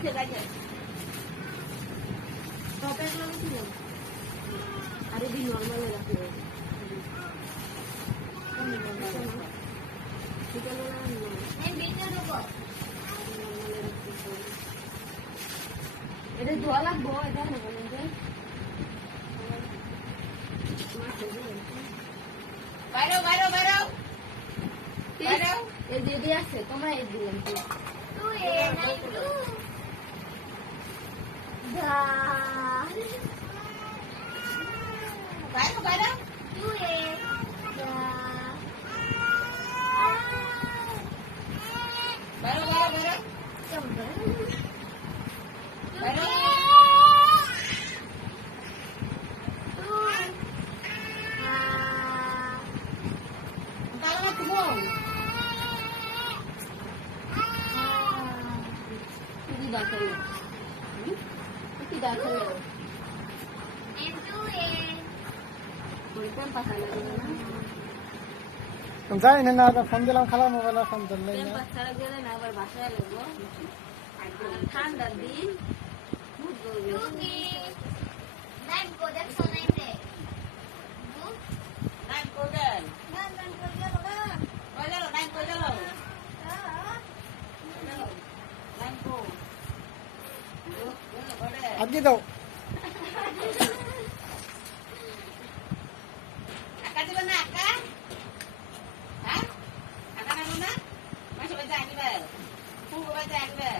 আছে গাছে টপের লাগে ছিল আরে দি নরমাল রাখতে হবে ঠিক আছে না এই বেচে দেবো এটা ধোয়া লাগবো এটা না বলেন যে বাইরে বাইরে বাইরে বাইরে এই দিদি আছে তোমরা এই দিলাম তুই এ নাই তুই দা বাইরে বাইরে তুই এ দা বাইরে বাইরে বাইরে কেমন বাইরে যাই না ফোন দিলাম খালা মোবাইলে ফোন ধরলে ঠান্ডার দিন আজকে দাও আকা দিবা না আকা হ্যাঁ আকা না না মাসে বাজে আনিবে ফুল বাজে আনিবে